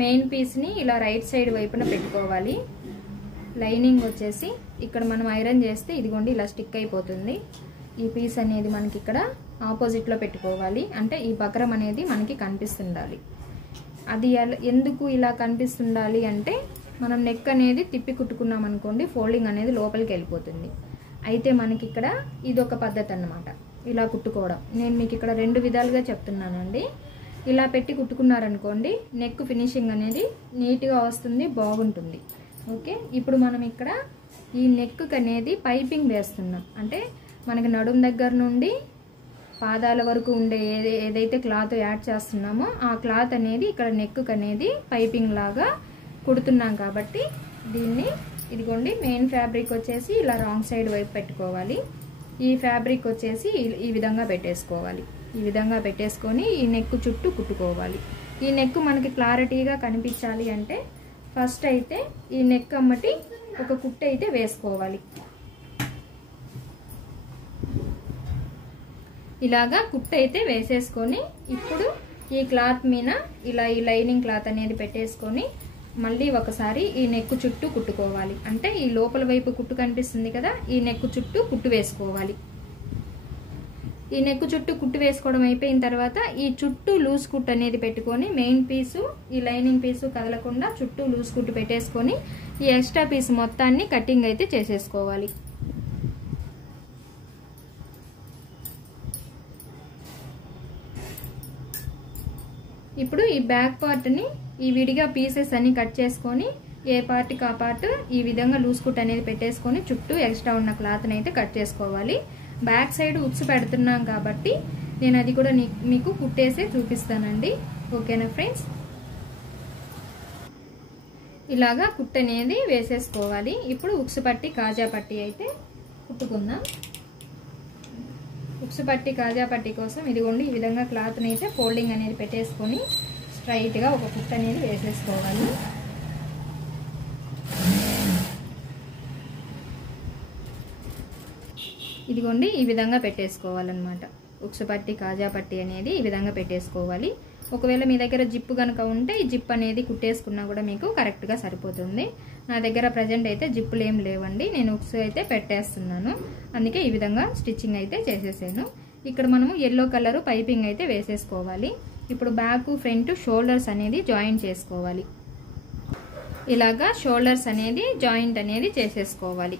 Main పీస్ని ఇలా right side వైపున పెట్టుకోవాలి. లైనింగ్ వచ్చేసి ఇక్కడ మనం ఐరన్ చేస్తే ఇదిగోండి ఇలా స్టిక్ అయిపోతుంది. ఈ పీస్ అనేది మనకి ఇక్కడ ఆపోజిట్లో పెట్టుకోవాలి. అంటే ఈ బక్రం అనేది మనకి కనిపిస్తుండాలి. అది ఎందుకు ఇలా కనిపిస్తుండాలి అంటే మనం నెక్ అనేది తిప్పి కుట్టుకున్నాం అనుకోండి ఫోల్డింగ్ అనేది లోపలికి వెళ్ళిపోతుంది. అయితే మనకి ఇక్కడ ఇదొక పద్ధతి అన్నమాట ఇలా కుట్టుకోవడం. నేను మీకు ఇక్కడ 2 విధాలుగా చెప్తున్నానండి. ఇలా పెట్టి కుట్టుకున్నారనుకోండి నెక్ ఫినిషింగ్ అనేది నీట్గా వస్తుంది, బాగుంటుంది. ఓకే, ఇప్పుడు మనం ఇక్కడ ఈ నెక్ అనేది పైపింగ్ వేస్తున్నాం. అంటే మనకి నడుం దగ్గర నుండి పాదాల వరకు ఉండే ఏదైతే క్లాత్ యాడ్ చేస్తున్నామో ఆ క్లాత్ అనేది ఇక్కడ నెక్ అనేది పైపింగ్ లాగా కుడుతున్నాం. కాబట్టి దీన్ని ఇదిగోండి మెయిన్ ఫ్యాబ్రిక్ వచ్చేసి ఇలా రాంగ్ సైడ్ వైపు పెట్టుకోవాలి. ఈ ఫ్యాబ్రిక్ వచ్చేసి ఈ విధంగా పెట్టేసుకోవాలి. ఈ విధంగా పెట్టేసుకొని ఈ నెక్ చుట్టూ కుట్టుకోవాలి. ఈ నెక్ మనకి క్లారిటీగా కనిపించాలి అంటే ఫస్ట్ అయితే ఈ నెక్ అమ్మటి ఒక కుట్టు అయితే వేసుకోవాలి. ఇలాగా కుట్టు అయితే వేసేసుకొని ఇప్పుడు ఈ క్లాత్ మీద ఇలా ఈ లైనింగ్ క్లాత్ అనేది పెట్టేసుకొని మళ్ళీ ఒకసారి ఈ నెక్ చుట్టూ కుట్టుకోవాలి. అంటే ఈ లోపల వైపు కుట్టు కనిపిస్తుంది కదా, ఈ నెక్ చుట్టూ కుట్టు వేసుకోవాలి. ఈ నెక్ చుట్టూ కుట్టు వేసుకోవడం అయిపోయిన తర్వాత ఈ చుట్టూ లూజ్ కుట్టు అనేది పెట్టుకొని మెయిన్ పీసు ఈ లైనింగ్ పీసు కదలకుండా చుట్టూ లూజ్ కుట్టు పెట్టేసుకొని ఈ ఎక్స్ట్రా పీస్ మొత్తాన్ని కటింగ్ అయితే చేసేసుకోవాలి. ఇప్పుడు ఈ బ్యాక్ పార్ట్ని ఈ విడిగా పీసెస్ అన్ని కట్ చేసుకొని ఏ పార్ట్కి ఆ పార్ట్ ఈ విధంగా లూజ్ కుట్ అనేది పెట్టేసుకొని చుట్టూ ఎక్స్ట్రా ఉన్న క్లాత్ని అయితే కట్ చేసుకోవాలి. బ్యాక్ సైడ్ ఉక్స్ పెడుతున్నాం కాబట్టి నేను అది కూడా మీకు కుట్టేసే చూపిస్తానండి. ఓకేనా ఫ్రెండ్స్, ఇలాగా కుట్టు అనేది వేసేసుకోవాలి. ఇప్పుడు ఉక్స్ పట్టి కాజా పట్టి అయితే కుట్టుకుందాం. ఉక్స్ పట్టి కాజా పట్టి కోసం ఇదిగోండి ఈ విధంగా క్లాత్ని అయితే ఫోల్డింగ్ అనేది పెట్టేసుకొని స్ట్రైట్గా ఒక కుట్టు అనేది వేసేసుకోవాలి. ఇదిగోండి ఈ విధంగా పెట్టేసుకోవాలన్నమాట. ఉక్స్ పట్టి కాజా పట్టి అనేది ఈ విధంగా పెట్టేసుకోవాలి. ఒకవేళ మీ దగ్గర జిప్పు కనుక ఉంటే ఈ జిప్ అనేది కుట్టేసుకున్నా కూడా మీకు కరెక్ట్గా సరిపోతుంది. నా దగ్గర ప్రజెంట్ అయితే జిప్పులు ఏం లేవండి, నేను ఉక్స్ అయితే పెట్టేస్తున్నాను. అందుకే ఈ విధంగా స్టిచ్చింగ్ అయితే చేసేసాను. ఇక్కడ మనము ఎల్లో కలర్ పైపింగ్ అయితే వేసేసుకోవాలి. ఇప్పుడు బ్యాక్ ఫ్రంట్ షోల్డర్స్ అనేది జాయింట్ చేసుకోవాలి. ఇలాగా షోల్డర్స్ అనేది జాయింట్ అనేది చేసేసుకోవాలి.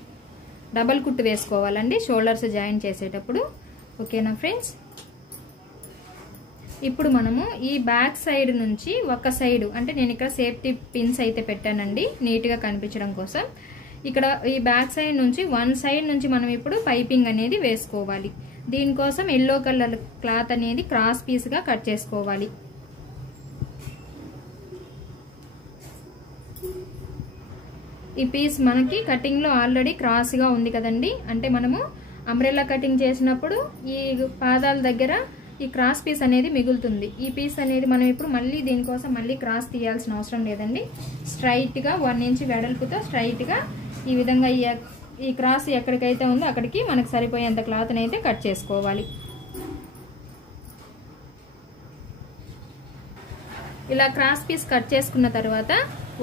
డబల్ కుట్టు వేసుకోవాలండి షోల్డర్స్ జాయింట్ చేసేటప్పుడు. ఓకేనా ఫ్రెండ్స్, ఇప్పుడు మనము ఈ బ్యాక్ సైడ్ నుంచి ఒక సైడ్ అంటే నేను ఇక్కడ సేఫ్టీ పిన్స్ అయితే పెట్టానండి నీట్గా కనిపించడం కోసం. ఇక్కడ ఈ బ్యాక్ సైడ్ నుంచి వన్ సైడ్ నుంచి మనం ఇప్పుడు పైపింగ్ అనేది వేసుకోవాలి. దీనికోసం ఎల్లో కలర్ క్లాత్ అనేది క్రాస్ పీస్గా కట్ చేసుకోవాలి. ఈ పీస్ మనకి కటింగ్లో ఆల్రెడీ క్రాస్గా ఉంది కదండి. అంటే మనము అంబ్రెల్లా కటింగ్ చేసినప్పుడు ఈ పాదాల దగ్గర ఈ క్రాస్ పీస్ అనేది మిగులుతుంది. ఈ పీస్ అనేది మనం ఇప్పుడు మళ్ళీ దీనికోసం మళ్ళీ క్రాస్ తీయాల్సిన అవసరం లేదండి. స్ట్రైట్గా 1 ఇంచ్ వెడల్పుతో స్ట్రైట్గా ఈ విధంగా ఈ క్రాస్ ఎక్కడికైతే ఉందో అక్కడికి మనకు సరిపోయేంత క్లాత్ని అయితే కట్ చేసుకోవాలి. ఇలా క్రాస్ పీస్ కట్ చేసుకున్న తర్వాత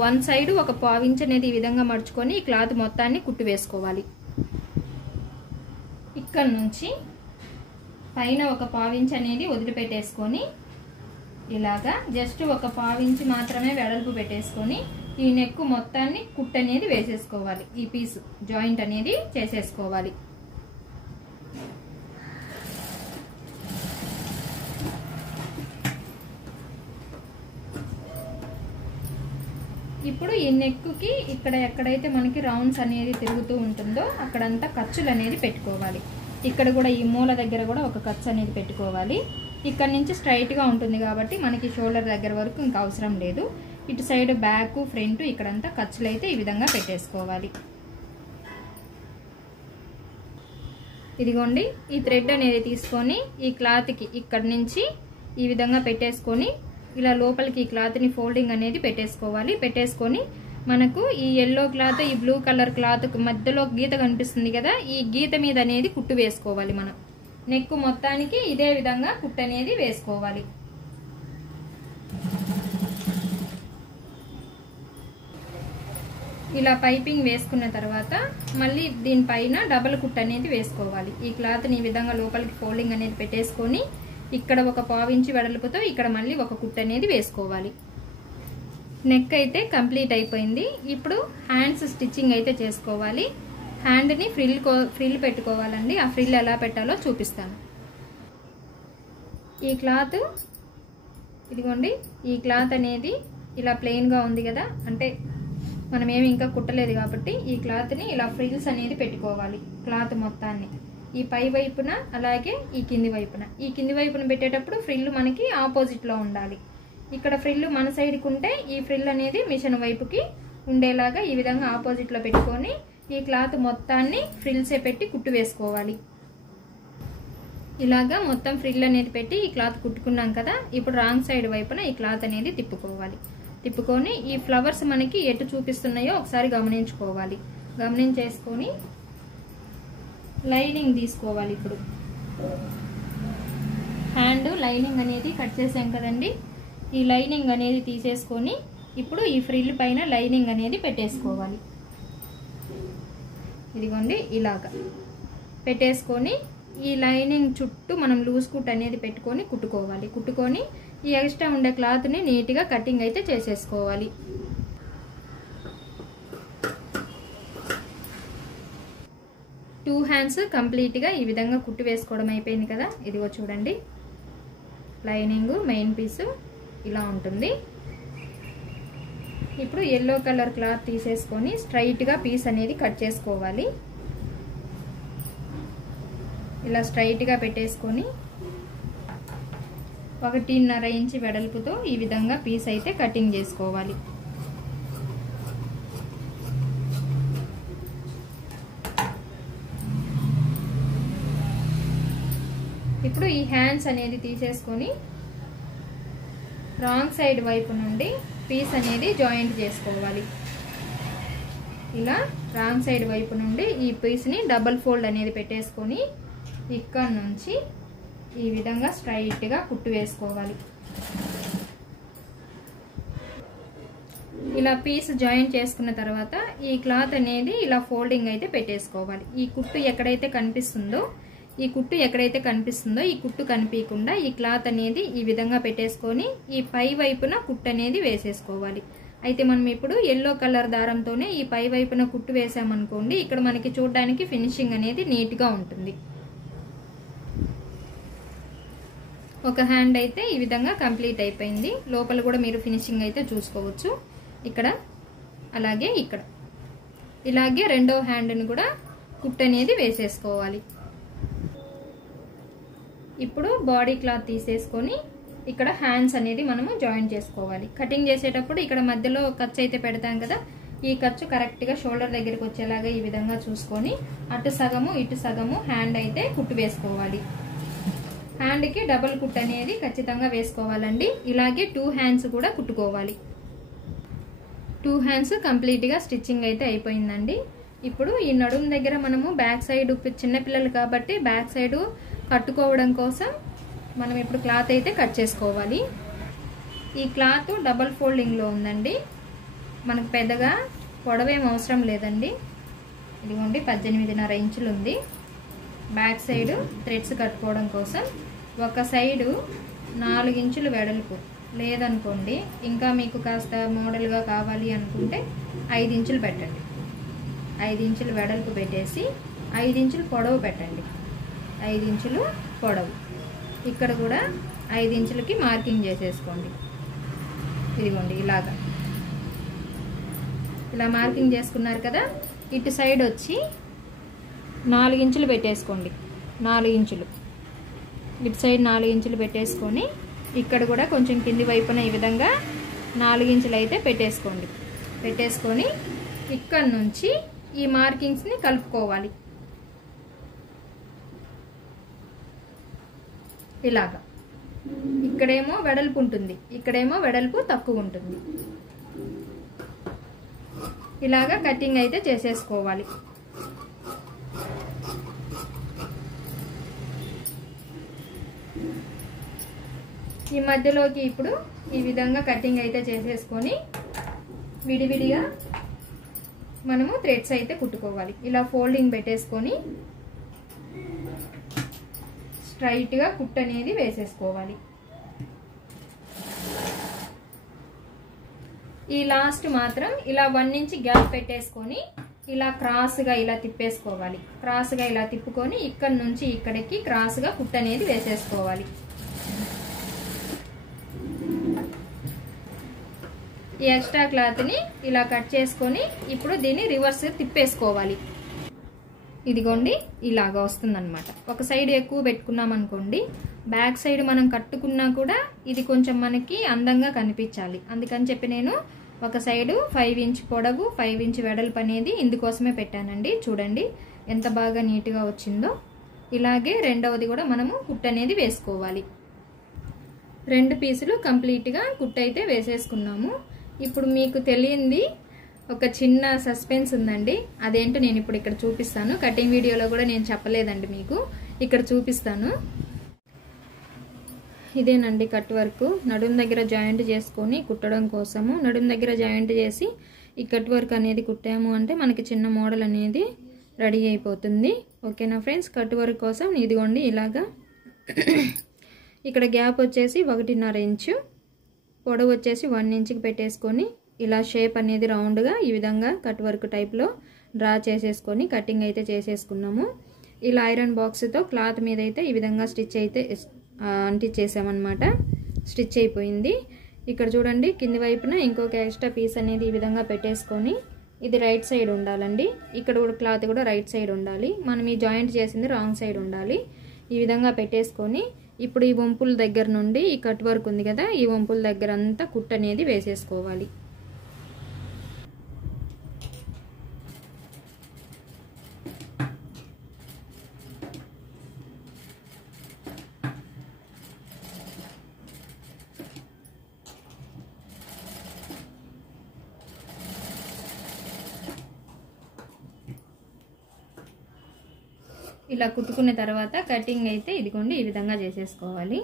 వన్ సైడ్ ఒక 1/4 ఇంచ్ అనేది ఈ విధంగా మడుచుకొని ఈ క్లాత్ మొత్తాన్ని కుట్టు వేసుకోవాలి. ఇక్కడ నుంచి పైన ఒక 1/4 ఇంచ్ అనేది వదిలిపెట్టేసుకొని ఇలాగా జస్ట్ ఒక 1/4 ఇంచ్ మాత్రమే వెడల్పు పెట్టేసుకొని ఈ నెక్ మొత్తాన్ని కుట్టు అనేది వేసేసుకోవాలి. ఈ పీస్ జాయింట్ అనేది చేసేసుకోవాలి. ఇప్పుడు ఈ నెక్కి ఇక్కడ ఎక్కడైతే మనకి రౌండ్స్ అనేది తిరుగుతూ ఉంటుందో అక్కడంతా ఖర్చులు అనేది పెట్టుకోవాలి. ఇక్కడ కూడా ఈ మూల దగ్గర కూడా ఒక ఖర్చు అనేది పెట్టుకోవాలి. ఇక్కడ నుంచి స్ట్రైట్గా ఉంటుంది కాబట్టి మనకి షోల్డర్ దగ్గర వరకు ఇంకా అవసరం లేదు. ఇటు సైడ్ బ్యాక్ ఫ్రంట్ ఇక్కడంతా ఖర్చులు అయితే ఈ విధంగా పెట్టేసుకోవాలి. ఇదిగోండి ఈ థ్రెడ్ అనేది తీసుకొని ఈ క్లాత్కి ఇక్కడ నుంచి ఈ విధంగా పెట్టేసుకొని ఇలా లోపలికి ఈ క్లాత్ని ఫోల్డింగ్ అనేది పెట్టేసుకోవాలి. పెట్టేసుకొని మనకు ఈ ఎల్లో క్లాత్ ఈ బ్లూ కలర్ క్లాత్ మధ్యలో గీత కనిపిస్తుంది కదా, ఈ గీత మీద అనేది కుట్టు వేసుకోవాలి. మనం నెక్ మొత్తానికి ఇదే విధంగా కుట్టు అనేది వేసుకోవాలి. ఇలా పైపింగ్ వేసుకున్న తర్వాత మళ్ళీ దీనిపైన డబుల్ కుట్ అనేది వేసుకోవాలి. ఈ క్లాత్ని ఈ విధంగా లోపలికి ఫోల్డింగ్ అనేది పెట్టేసుకొని ఇక్కడ ఒక 1/2 ఇంచ్ వెడల్పుతో ఇక్కడ మళ్ళీ ఒక కుట్ అనేది వేసుకోవాలి. నెక్ అయితే కంప్లీట్ అయిపోయింది. ఇప్పుడు హ్యాండ్స్ స్టిచ్చింగ్ అయితే చేసుకోవాలి. హ్యాండ్ని ఫ్రిల్ పెట్టుకోవాలండి. ఆ ఫ్రిల్ ఎలా పెట్టాలో చూపిస్తాను. ఈ క్లాత్ ఇదిగోండి, ఈ క్లాత్ అనేది ఇలా ప్లెయిన్గా ఉంది కదా, అంటే మనం ఏమి ఇంకా కుట్టలేదు కాబట్టి ఈ క్లాత్ని ఇలా ఫ్రిల్స్ అనేది పెట్టుకోవాలి. క్లాత్ మొత్తాన్ని ఈ పై వైపున అలాగే ఈ కింది వైపున. ఈ కింది వైపున పెట్టేటప్పుడు ఫ్రిల్ మనకి ఆపోజిట్లో ఉండాలి. ఇక్కడ ఫ్రిల్ మన సైడ్కి ఉంటే ఈ ఫ్రిల్ అనేది మిషన్ వైపుకి ఉండేలాగా ఈ విధంగా ఆపోజిట్లో పెట్టుకొని ఈ క్లాత్ మొత్తాన్ని ఫ్రిల్సే పెట్టి కుట్టు వేసుకోవాలి. ఇలాగా మొత్తం ఫ్రిల్ అనేది పెట్టి ఈ క్లాత్ కుట్టుకున్నాం కదా. ఇప్పుడు రాంగ్ సైడ్ వైపున ఈ క్లాత్ అనేది తిప్పుకోవాలి. తిప్పుకొని ఈ ఫ్లవర్స్ మనకి ఎటు చూపిస్తున్నాయో ఒకసారి గమనించుకోవాలి. గమనించేసుకొని లైనింగ్ తీసుకోవాలి. ఇప్పుడు హ్యాండ్ లైనింగ్ అనేది కట్ చేసాం కదండి. ఈ లైనింగ్ అనేది తీసేసుకొని ఇప్పుడు ఈ ఫ్రిల్ పైన లైనింగ్ అనేది పెట్టేసుకోవాలి. ఇదిగోండి ఇలాగా పెట్టేసుకొని ఈ లైనింగ్ చుట్టూ మనం లూజ్ కుట్ అనేది పెట్టుకొని కుట్టుకోవాలి. కుట్టుకొని ఈ ఎక్స్ట్రా ఉండే క్లాత్ని నీట్గా కటింగ్ అయితే చేసేసుకోవాలి. టూ హ్యాండ్స్ కంప్లీట్గా ఈ విధంగా కుట్టు వేసుకోవడం అయిపోయింది కదా. ఇదిగో చూడండి, లైనింగ్ మెయిన్ పీసు ఇలా ఉంటుంది. ఇప్పుడు ఎల్లో కలర్ క్లాత్ తీసేసుకొని స్ట్రైట్గా పీస్ అనేది కట్ చేసుకోవాలి. ఇలా స్ట్రైట్గా పెట్టేసుకొని 1.5 ఇంచ్ వెడల్పుతో ఈ విధంగా పీస్ అయితే కటింగ్ చేసుకోవాలి. ఇప్పుడు ఈ హ్యాండ్స్ అనేది తీసేసుకొని రాంగ్ సైడ్ వైపు నుండి పీస్ అనేది జాయింట్ చేసుకోవాలి. ఇలా రాంగ్ సైడ్ వైపు నుండి ఈ పీస్ని డబుల్ ఫోల్డ్ అనేది పెట్టేసుకొని ఇక్కడ నుంచి ఈ విధంగా స్ట్రైట్గా కుట్టు వేసుకోవాలి. ఇలా పీస్ జాయిన్ చేసుకున్న తర్వాత ఈ క్లాత్ అనేది ఇలా ఫోల్డింగ్ అయితే పెట్టేసుకోవాలి. ఈ కుట్టు ఎక్కడైతే కనిపిస్తుందో ఈ కుట్టు కనిపించకుండా ఈ క్లాత్ అనేది ఈ విధంగా పెట్టేసుకొని ఈ పై వైపున కుట్టు అనేది వేసేసుకోవాలి. అయితే మనం ఇప్పుడు ఎల్లో కలర్ దారంతోనే ఈ పై వైపున కుట్టు వేసామనుకోండి, ఇక్కడ మనకి చూడడానికి ఫినిషింగ్ అనేది నీట్గా ఉంటుంది. ఒక హ్యాండ్ అయితే ఈ విధంగా కంప్లీట్ అయిపోయింది. లోపల కూడా మీరు ఫినిషింగ్ అయితే చూసుకోవచ్చు. ఇక్కడ అలాగే ఇక్కడ ఇలాగే రెండో హ్యాండ్ని కూడా కుట్టు అనేది వేసేసుకోవాలి. ఇప్పుడు బాడీ క్లాత్ తీసేసుకొని ఇక్కడ హ్యాండ్స్ అనేది మనము జాయిన్ చేసుకోవాలి. కటింగ్ చేసేటప్పుడు ఇక్కడ మధ్యలో ఖర్చు అయితే పెడతాం కదా, ఈ ఖర్చు కరెక్ట్గా షోల్డర్ దగ్గరికి వచ్చేలాగా ఈ విధంగా చూసుకొని అటు సగము ఇటు సగము హ్యాండ్ అయితే కుట్టు వేసుకోవాలి. హ్యాండ్కి డబుల్ కుట్ అనేది ఖచ్చితంగా వేసుకోవాలండి. ఇలాగే 2 హ్యాండ్స్ కూడా కుట్టుకోవాలి. 2 హ్యాండ్స్ కంప్లీట్గా స్టిచ్చింగ్ అయితే అయిపోయిందండి. ఇప్పుడు ఈ నడుము దగ్గర మనము బ్యాక్ సైడ్ చిన్నపిల్లలు కాబట్టి బ్యాక్ సైడ్ కట్టుకోవడం కోసం మనం ఇప్పుడు క్లాత్ అయితే కట్ చేసుకోవాలి. ఈ క్లాత్ డబుల్ ఫోల్డింగ్లో ఉందండి. మనకు పెద్దగా పొడవేం అవసరం లేదండి. ఇదిగోండి 18.5 ఇంచులు ఉంది. బ్యాక్ సైడ్ థ్రెడ్స్ కట్టుకోవడం కోసం ఒక సైడు 4 ఇంచులు వెడల్పు, లేదనుకోండి ఇంకా మీకు కాస్త మోడల్గా కావాలి అనుకుంటే 5 ఇంచులు పెట్టండి. 5 ఇంచులు వెడల్పు పెట్టేసి 5 ఇంచులు పొడవు పెట్టండి. 5 ఇంచులు పొడవు. ఇక్కడ కూడా 5 ఇంచులకి మార్కింగ్ చేసేసుకోండి. ఇదిగోండి ఇలాగా ఇలా మార్కింగ్ చేసుకున్నారు కదా. ఇటు సైడ్ వచ్చి 4 ఇంచులు పెట్టేసుకోండి. 4 ఇంచులు ఇటు సైడ్ 4 ఇంచులు పెట్టేసుకొని ఇక్కడ కూడా కొంచెం కింది వైపున ఈ విధంగా 4 ఇంచులు అయితే పెట్టేసుకోండి. పెట్టేసుకొని ఇక్కడ నుంచి ఈ మార్కింగ్స్ని కలుపుకోవాలి. ఇలాగా ఇక్కడేమో వెడల్పు ఉంటుంది, ఇక్కడేమో వెడల్పు తక్కువ ఉంటుంది. ఇలాగా కటింగ్ అయితే చేసేసుకోవాలి. ఈ మధ్యలోకి ఇప్పుడు ఈ విధంగా కటింగ్ అయితే చేసేసుకొని విడివిడిగా మనము థ్రెడ్స్ అయితే కుట్టుకోవాలి. ఇలా ఫోల్డింగ్ పెట్టేసుకొని స్ట్రైట్ గా కుట్టు అనేది వేసేసుకోవాలి. ఈ లాస్ట్ మాత్రం ఇలా 1 ఇంచ్ గ్యాప్ పెట్టేసుకొని ఇలా క్రాస్ గా ఇలా తిప్పేసుకోవాలి. క్రాస్ గా ఇలా తిప్పుకొని ఇక్కడ నుంచి ఇక్కడికి క్రాస్ గా కుట్టు అనేది వేసేసుకోవాలి. ఈ ఎక్స్ట్రా క్లాత్ ని ఇలా కట్ చేసుకొని ఇప్పుడు దీన్ని రివర్స్ తిప్పేసుకోవాలి. ఇదిగోండి ఇలాగా వస్తుందన్నమాట. ఒక సైడ్ ఎక్కువ పెట్టుకున్నాం అనుకోండి, బ్యాక్ సైడ్ మనం కట్టుకున్నా కూడా ఇది కొంచెం మనకి అందంగా కనిపించాలి. అందుకని చెప్పి నేను ఒక సైడ్ 5 ఇంచ్ పొడవు 5 ఇంచ్ వెడల్పు అనేది ఇందుకోసమే పెట్టానండి. చూడండి ఎంత బాగా నీట్గా వచ్చిందో. ఇలాగే రెండవది కూడా మనము కుట్టు అనేది వేసుకోవాలి. 2 పీసులు కంప్లీట్గా కుట్టు అయితే వేసేసుకున్నాము. ఇప్పుడు మీకు తెలియంది ఒక చిన్న సస్పెన్స్ ఉందండి. అదేంటో నేను ఇప్పుడు ఇక్కడ చూపిస్తాను. కటింగ్ వీడియోలో కూడా నేను చెప్పలేదండి, మీకు ఇక్కడ చూపిస్తాను. ఇదేనండి కట్ వర్క్. నడుం దగ్గర జాయింట్ చేసుకొని కుట్టడం కోసము నడుం దగ్గర జాయింట్ చేసి ఈ కట్ వర్క్ అనేది కుట్టాము అంటే మనకి చిన్న మోడల్ అనేది రెడీ అయిపోతుంది. ఓకేనా ఫ్రెండ్స్? కట్ వర్క్ కోసం ఇదిగోండి ఇలాగా ఇక్కడ గ్యాప్ వచ్చేసి 1.5 ఇంచు, పొడవు వచ్చేసి 1 ఇంచ్కి పెట్టేసుకొని ఇలా షేప్ అనేది రౌండ్గా ఈ విధంగా కట్ వర్క్ టైప్లో డ్రా చేసేసుకొని కటింగ్ అయితే చేసేసుకున్నాము. ఇలా ఐరన్ బాక్స్తో క్లాత్ మీద అయితే ఈ విధంగా స్టిచ్ అయితే అంటించేసామన్నమాట. స్టిచ్ అయిపోయింది. ఇక్కడ చూడండి కింది వైపున ఇంకొక ఎక్స్ట్రా పీస్ అనేది ఈ విధంగా పెట్టేసుకొని ఇది రైట్ సైడ్ ఉండాలండి. ఇక్కడ కూడా క్లాత్ కూడా రైట్ సైడ్ ఉండాలి. మనం ఈ జాయింట్ చేసింది రాంగ్ సైడ్ ఉండాలి. ఈ విధంగా పెట్టేసుకొని ఇప్పుడు ఈ వంపుల దగ్గర నుండి ఈ కట్ వర్క్ ఉంది కదా, ఈ వంపుల దగ్గర అంతా కుట్టు అనేది వేసేసుకోవాలి. ఇలా కుట్టుకున్న తర్వాత కటింగ్ అయితే ఇదిగోండి ఈ విధంగా చేసేసుకోవాలి.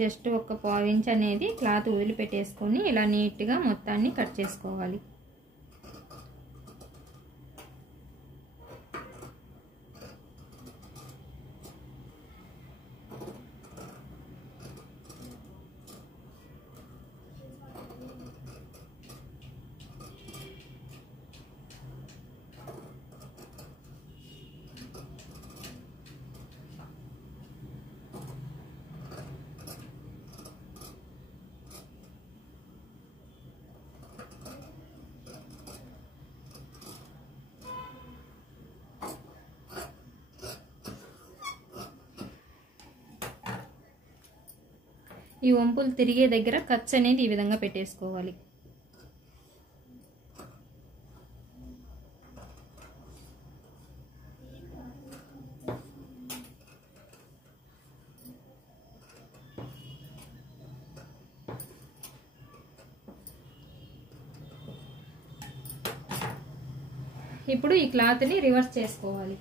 జస్ట్ ఒక 1/4 ఇంచ్ అనేది క్లాత్ వదిలిపెట్టేసుకొని ఇలా నీట్గా మొత్తాన్ని కట్ చేసుకోవాలి. ఈ వంపులు తిరిగే దగ్గర కట్స్ అనేది ఈ విధంగా పెట్టేసుకోవాలి. ఇప్పుడు ఈ క్లాత్ ని రివర్స్ చేసుకోవాలి.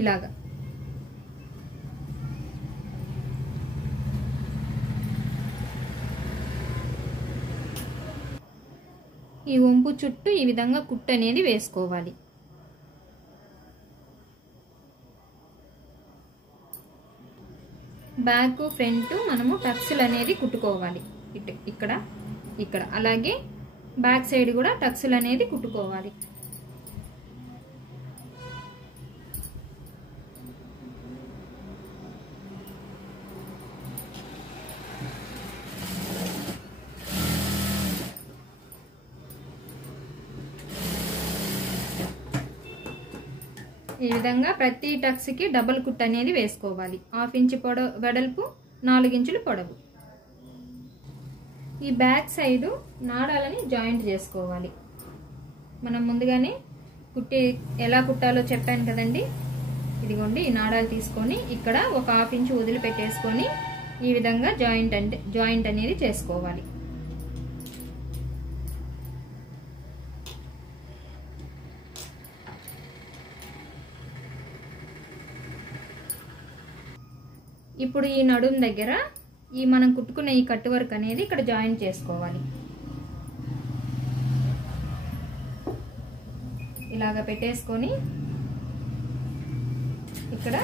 ఇలాగా ఈ వంపు చుట్టూ ఈ విధంగా కుట్టు అనేది వేసుకోవాలి. బ్యాక్ ఫ్రంట్ మనము టక్స్లు అనేది కుట్టుకోవాలి. ఇక్కడ ఇక్కడ అలాగే బ్యాక్ సైడ్ కూడా టక్స్లు అనేది కుట్టుకోవాలి. ఈ విధంగా ప్రతి టక్స్ కి డబుల్ కుట్ అనేది వేసుకోవాలి. 1/2 ఇంచ్ పొడవు వెడల్పు, 4 ఇంచులు పొడవు. ఈ బ్యాక్ సైడ్ నాడాలని జాయింట్ చేసుకోవాలి. మనం ముందుగానే ఎలా కుట్టాలో చెప్పాను కదండి. ఇదిగోండి ఈ నాడాలు తీసుకొని ఇక్కడ ఒక 1/2 ఇంచ్ వదిలిపెట్టేసుకొని ఈ విధంగా జాయింట్ అనేది చేసుకోవాలి. ఇప్పుడు ఈ నడుం దగ్గర ఈ మనం కుట్టుకున్న ఈ కట్ వర్క్ అనేది ఇక్కడ జాయిన్ చేసుకోవాలి. ఇలాగా పెట్టేసుకొని ఇక్కడ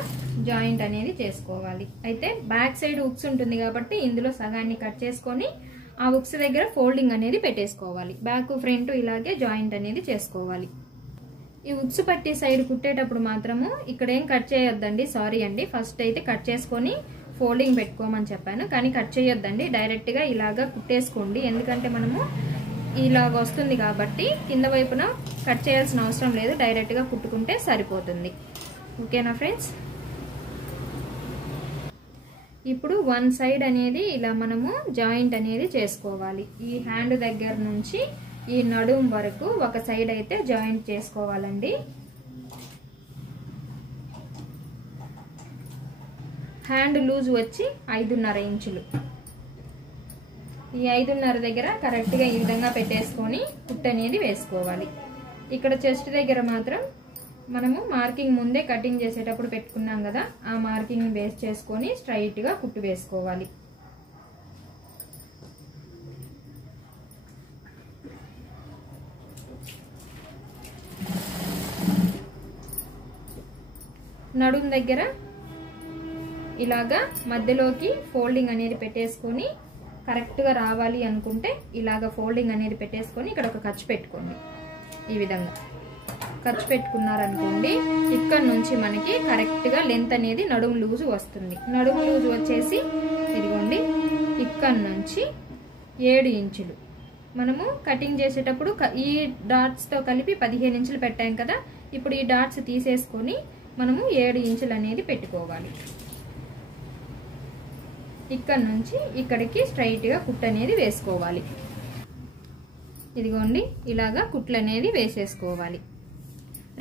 జాయింట్ అనేది చేసుకోవాలి. అయితే బ్యాక్ సైడ్ హుక్స్ ఉంటుంది కాబట్టి ఇందులో సగాన్ని కట్ చేసుకొని ఆ హుక్స్ దగ్గర ఫోల్డింగ్ అనేది పెట్టేసుకోవాలి. బ్యాక్ ఫ్రంట్ ఇలాగే జాయింట్ అనేది చేసుకోవాలి. ఈ హుక్స్ పట్టి సైడ్ కుట్టేటప్పుడు మాత్రము ఇక్కడ ఏం కట్ చేయొద్దండి, సారీ అండి. ఫస్ట్ అయితే కట్ చేసుకొని ఫోల్డింగ్ పెట్టుకోమని చెప్పాను, కానీ కట్ చేయొద్దండి, డైరెక్ట్గా ఇలాగా కుట్టేసుకోండి. ఎందుకంటే మనము ఇలాగ వస్తుంది కాబట్టి కింద వైపున కట్ చేయాల్సిన అవసరం లేదు, డైరెక్ట్గా కుట్టుకుంటే సరిపోతుంది. ఓకేనా ఫ్రెండ్స్? ఇప్పుడు వన్ సైడ్ అనేది ఇలా మనము జాయింట్ అనేది చేసుకోవాలి. ఈ హ్యాండ్ దగ్గర నుంచి ఈ నడుం వరకు ఒక సైడ్ అయితే జాయింట్ చేసుకోవాలండి. హ్యాండ్ లూజ్ వచ్చి 5.5 ఇంచులు. ఈ 5.5 దగ్గర కరెక్ట్గా ఈ విధంగా పెట్టేసుకొని కుట్టు అనేది వేసుకోవాలి. ఇక్కడ చెస్ట్ దగ్గర మాత్రం మనము మార్కింగ్ ముందే కటింగ్ చేసేటప్పుడు పెట్టుకున్నాం కదా, ఆ మార్కింగ్ బేస్ చేసుకొని స్ట్రైట్గా కుట్టు వేసుకోవాలి. నడుం దగ్గర ఇలాగా మధ్యలోకి ఫోల్డింగ్ అనేది పెట్టేసుకొని కరెక్ట్గా రావాలి అనుకుంటే ఇలాగా ఫోల్డింగ్ అనేది పెట్టేసుకొని ఇక్కడ ఒక ఖర్చు పెట్టుకోండి. ఈ విధంగా ఖర్చు పెట్టుకున్నారనుకోండి, ఇక్కడ నుంచి మనకి కరెక్ట్గా లెంత్ అనేది నడుము లూజు వస్తుంది. నడుము లూజు వచ్చేసి ఇదిగోండి ఇక్కడ నుంచి 7 ఇంచులు. మనము కటింగ్ చేసేటప్పుడు ఈ డాట్స్తో కలిపి 15 ఇంచులు పెట్టాం కదా, ఇప్పుడు ఈ డాట్స్ తీసేసుకొని మనము 7 ఇంచులు అనేది పెట్టుకోవాలి. ఇక్కడ నుంచి ఇక్కడికి స్ట్రైట్గా కుట్టు అనేది వేసుకోవాలి. ఇదిగోండి ఇలాగా కుట్లు అనేది వేసేసుకోవాలి.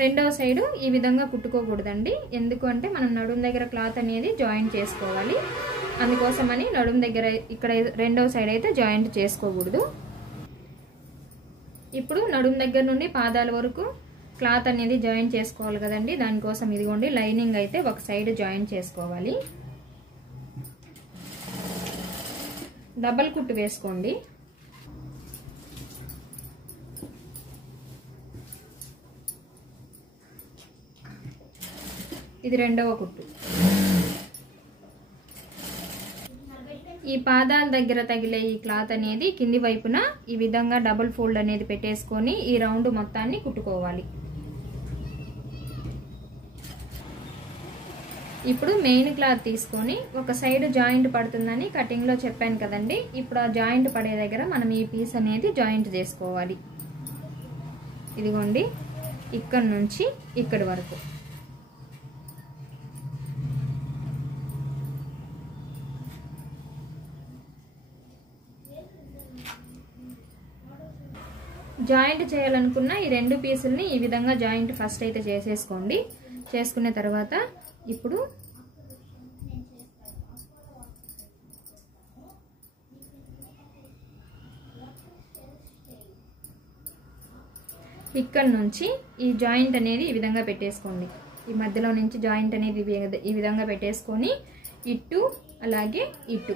రెండవ సైడు ఈ విధంగా కుట్టుకోకూడదండి, ఎందుకు అంటే మనం నడుం దగ్గర క్లాత్ అనేది జాయింట్ చేసుకోవాలి. అందుకోసమని నడుం దగ్గర ఇక్కడ రెండవ సైడ్ అయితే జాయింట్ చేసుకోకూడదు. ఇప్పుడు నడుం దగ్గర నుండి పాదాల వరకు క్లాత్ అనేది జాయింట్ చేసుకోవాలి కదండి, దానికోసం ఇదిగోండి లైనింగ్ అయితే ఒక సైడ్ జాయింట్ చేసుకోవాలి. డబల్ కుట్టు వేసుకోండి. ఇది రెండవ కుట్టు. ఈ పాదాల దగ్గర తగిలే ఈ క్లాత్ అనేది కింది వైపున ఈ విధంగా డబుల్ ఫోల్డ్ అనేది పెట్టేసుకొని ఈ రౌండ్ మొత్తాన్ని కుట్టుకోవాలి. ఇప్పుడు మెయిన్ క్లాత్ తీసుకొని ఒక సైడ్ జాయింట్ పడుతుందని కటింగ్ లో చెప్పాను కదండి, ఇప్పుడు ఆ జాయింట్ పడే దగ్గర మనం ఈ పీస్ అనేది జాయింట్ చేసుకోవాలి. ఇదిగోండి ఇక్కడ నుంచి ఇక్కడి వరకు. జాయింట్ చేయాలనుకున్న ఈ రెండు పీసుల్ని ఈ విధంగా జాయింట్ ఫస్ట్ అయితే చేసేసుకోండి. చేసుకున్న తర్వాత ఇప్పుడు ఇక్కడ నుంచి ఈ జాయింట్ అనేది ఈ విధంగా పెట్టేసుకోండి. ఈ మధ్యలో నుంచి జాయింట్ అనేది ఈ విధంగా పెట్టేసుకొని ఇటు అలాగే ఇటు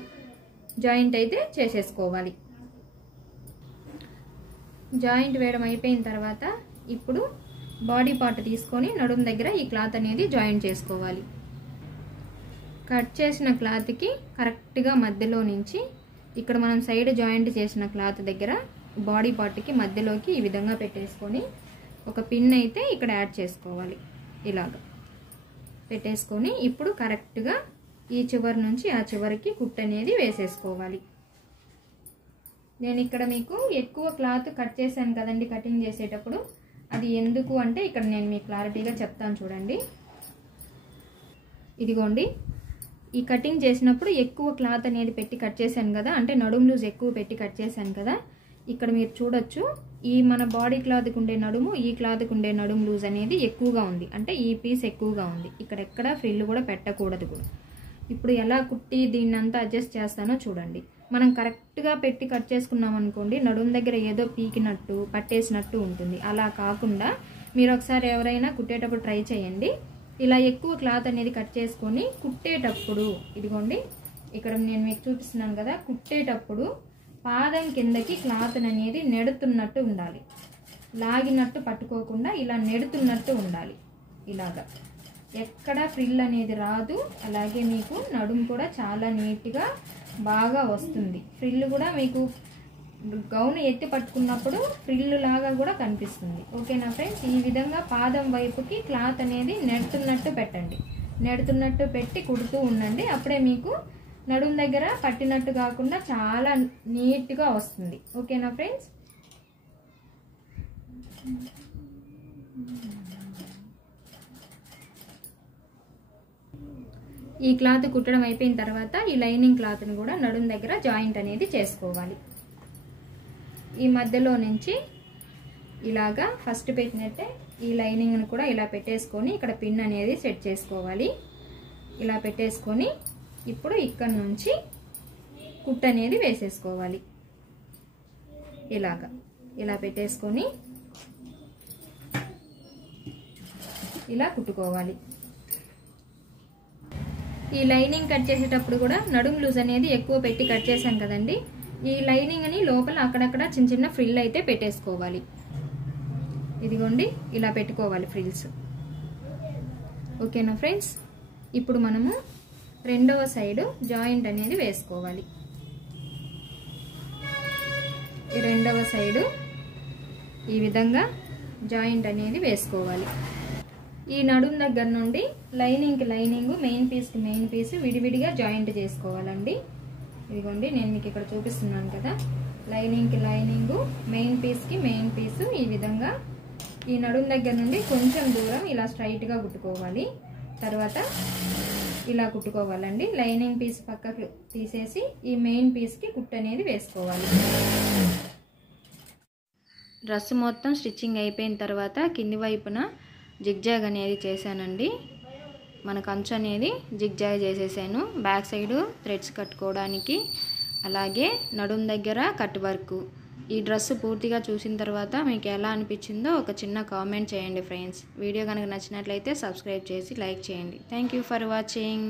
జాయింట్ అయితే చేసేసుకోవాలి. జాయింట్ వేయడం అయిపోయిన తర్వాత ఇప్పుడు బాడీ పార్ట్ తీసుకొని నడుం దగ్గర ఈ క్లాత్ అనేది జాయింట్ చేసుకోవాలి. కట్ చేసిన క్లాత్కి కరెక్ట్గా మధ్యలో నుంచి ఇక్కడ మనం సైడ్ జాయింట్ చేసిన క్లాత్ దగ్గర బాడీ పార్ట్కి మధ్యలోకి ఈ విధంగా పెట్టేసుకొని ఒక పిన్ అయితే ఇక్కడ యాడ్ చేసుకోవాలి. ఇలాగా పెట్టేసుకొని ఇప్పుడు కరెక్ట్గా ఈ చివరి నుంచి ఆ చివరికి కుట్టు అనేది వేసేసుకోవాలి. నేను ఇక్కడ మీకు ఎక్కువ క్లాత్ కట్ చేశాను కదండి కటింగ్ చేసేటప్పుడు, అది ఎందుకు అంటే ఇక్కడ నేను మీకు క్లారిటీగా చెప్తాను చూడండి. ఇదిగోండి ఈ కటింగ్ చేసినప్పుడు ఎక్కువ క్లాత్ అనేది పెట్టి కట్ చేశాను కదా, అంటే నడుం లూజ్ ఎక్కువ పెట్టి కట్ చేశాను కదా, ఇక్కడ మీరు చూడొచ్చు ఈ మన బాడీ క్లాత్కి ఉండే నడుము ఈ క్లాత్కి ఉండే నడుము లూజ్ అనేది ఎక్కువగా ఉంది, అంటే ఈ పీస్ ఎక్కువగా ఉంది. ఇక్కడ ఎక్కడ ఫ్రిల్ కూడా పెట్టకూడదు కూడా. ఇప్పుడు ఎలా కుట్టి దీన్ని అంతా అడ్జస్ట్ చేస్తానో చూడండి. మనం కరెక్ట్గా పెట్టి కట్ చేసుకున్నాం అనుకోండి, నడుం దగ్గర ఏదో పీకినట్టు పట్టేసినట్టు ఉంటుంది. అలా కాకుండా మీరు ఒకసారి ఎవరైనా కుట్టేటప్పుడు ట్రై చేయండి. ఇలా ఎక్కువ క్లాత్ అనేది కట్ చేసుకొని కుట్టేటప్పుడు ఇదిగోండి ఇక్కడ నేను మీకు చూపిస్తున్నాను కదా, కుట్టేటప్పుడు పాదం కిందకి క్లాత్ అనేది నెడుతున్నట్టు ఉండాలి, లాగినట్టు పట్టుకోకుండా ఇలా నెడుతున్నట్టు ఉండాలి. ఇలాగా ఎక్కడ ఫ్రిల్ అనేది రాదు. అలాగే మీకు నడుము కూడా చాలా నీట్గా బాగా వస్తుంది. ఫ్రిల్ కూడా మీకు గౌన్ ఎత్తి పట్టుకున్నప్పుడు ఫ్రిల్ లాగా కూడా కనిపిస్తుంది. ఓకేనా ఫ్రెండ్స్, ఈ విధంగా పాదం వైపుకి క్లాత్ అనేది నెడుతున్నట్టు పెట్టండి. నెడుతున్నట్టు పెట్టి కుడుతూ ఉండండి. అప్పుడే మీకు నడుము దగ్గర పట్టినట్టు కాకుండా చాలా నీట్గా వస్తుంది. ఓకేనా ఫ్రెండ్స్. ఈ క్లాత్ కుట్టడం అయిపోయిన తర్వాత ఈ లైనింగ్ క్లాత్ని కూడా నడుము దగ్గర జాయింట్ అనేది చేసుకోవాలి. ఈ మధ్యలో నుంచి ఇలాగా ఫస్ట్ పెట్టినట్టే ఈ లైనింగ్ని కూడా ఇలా పెట్టేసుకొని ఇక్కడ పిన్ అనేది సెట్ చేసుకోవాలి. ఇలా పెట్టేసుకొని ఇప్పుడు ఇక్కడ నుంచి కుట్టు అనేది వేసేసుకోవాలి. ఇలాగా ఇలా పెట్టేసుకొని ఇలా కుట్టుకోవాలి. ఈ లైనింగ్ కట్ చేసేటప్పుడు కూడా నడుము లూజ్ అనేది ఎక్కువ పెట్టి కట్ చేసాం కదండి, ఈ లైనింగ్ని లోపల అక్కడక్కడ చిన్న చిన్న ఫ్రిల్ అయితే పెట్టేసుకోవాలి. ఇదిగోండి ఇలా పెట్టుకోవాలి ఫ్రిల్స్. ఓకేనా ఫ్రెండ్స్. ఇప్పుడు మనము రెండవ సైడ్ జాయింట్ అనేది వేసుకోవాలి. ఈ రెండవ సైడు ఈ విధంగా జాయింట్ అనేది వేసుకోవాలి. ఈ నడుము దగ్గర నుండి లైనింగ్కి లైనింగ్, మెయిన్ పీస్కి మెయిన్ పీస్ విడివిడిగా జాయింట్ చేసుకోవాలండి. ఇదిగోండి నేను మీకు ఇక్కడ చూపిస్తున్నాను కదా, లైనింగ్కి లైనింగ్, మెయిన్ పీస్కి మెయిన్ పీస్ ఈ విధంగా ఈ నడుము దగ్గర నుండి కొంచెం దూరం ఇలా స్ట్రైట్గా కుట్టుకోవాలి. తర్వాత ఇలా కుట్టుకోవాలండి. లైనింగ్ పీస్ పక్కకు తీసేసి ఈ మెయిన్ పీస్కి కుట్టు అనేది వేసుకోవాలి. డ్రెస్ మొత్తం స్టిచ్చింగ్ అయిపోయిన తర్వాత కింది వైపున జిగ్జాగ్ అనేది చేశానండి. మనకు అంచు అనేది జిగ్జాగ్ చేసేసాను. బ్యాక్ సైడ్ థ్రెడ్స్ కట్టుకోవడానికి, అలాగే నడుము దగ్గర కట్ వర్క్. ఈ డ్రెస్ పూర్తిగా చూసిన తర్వాత మీకు ఎలా అనిపించిందో ఒక చిన్న కామెంట్ చేయండి ఫ్రెండ్స్. వీడియో కనుక నచ్చినట్లయితే సబ్స్క్రైబ్ చేసి లైక్ చేయండి. Thank you for watching.